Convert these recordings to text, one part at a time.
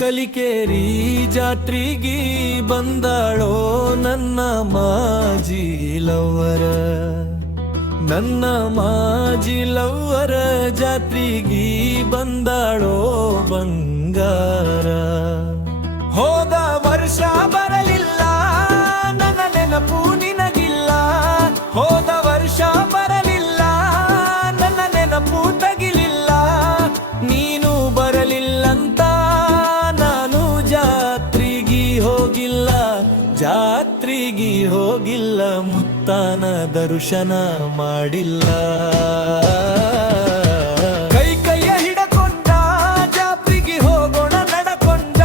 ಕಲಿಕೇರಿ ಜಾತ್ರಿಗಿ ಬಂದಾಳೋ ನನ್ನ ಮಾಜಿ ಲವ್ವರ ನನ್ನ ಮಾಜಿ ಲವ್ವರ ಜಾತ್ರಿಗಿ ಬಂದಾಳೋ ಬಂಗಾರ. ಹೋದ ವರ್ಷ ಬರಲಿಲ್ಲ, ನನ್ನ ನೆನಪು ನಿನಗಿಲ್ಲ. ಹೋದ ವರ್ಷ ಜಾತ್ರಿಗಿ ಹೋಗಿಲ್ಲ ಮುತ್ತಾನ ದರ್ಶನ ಮಾಡಿಲ್ಲ. ಕೈ ಕೈಯ ಹಿಡಕೊಂಡ, ಜಾತ್ರೆಗೆ ಹೋಗೋಣ ನಡಕೊಂಡ.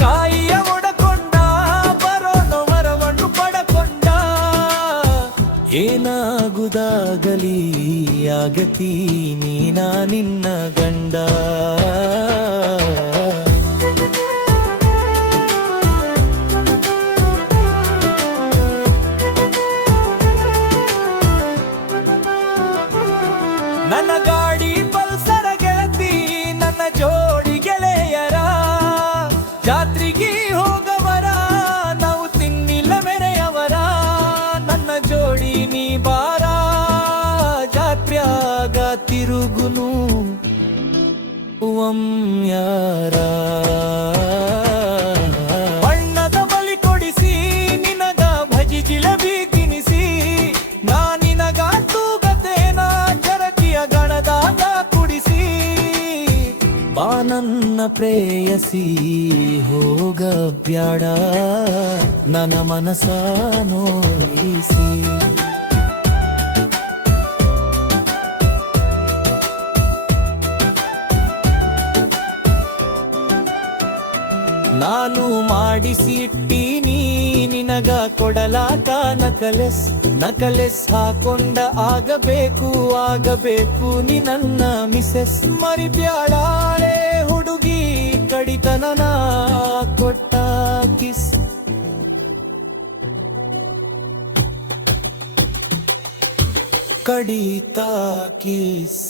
ಕಾಯಿಯ ಒಡಕೊಂಡ, ಬರೋಣ ವರವನ್ನು ಏನಾಗುದಾಗಲಿ ಆಗತಿ ನೀನಾ ನಿನ್ನ ಗಂಡ. ನನ್ನ ಗಾಡಿ ಪಲ್ಸರ ಗೆಳತಿ ನನ್ನ ಜೋಡಿ ಗೆಳೆಯರ. ಜಾತ್ರೆಗೆ ಹೋಗವರ, ನಾವು ತಿನ್ನಿಲ್ಲ ಮೆರೆಯವರ. ನನ್ನ ಜೋಡಿ ನೀ ಬಾರ ಜಾತ್ರ್ಯಾಗ ತಿರುಗುನು. ಯಾರ? ನನ್ನ ಪ್ರೇಯಸಿ ಹೋಗ ಬ್ಯಾಡ ನನ್ನ ಮನಸ ನೋಡಿಸಿ ನಾನು ಮಾಡಿಸಿ ಇಟ್ಟೀನಿ ನಿನಗ ಕೊಡಲಾಕ ನಕಲೆಸ್ ನಕಲೆಸ್ ಹಾಕೊಂಡ ಆಗಬೇಕು ಆಗಬೇಕು ನೀ ನನ್ನ ಮಿಸೆಸ್. ಮರಿಬ್ಯಾಳಾಳೆ ಹುಡುಗಿ ಕಡಿತನನ ಕೊಟ್ಟ ಕಿಸ್. ಕಡಿತ ಕಿಸ್.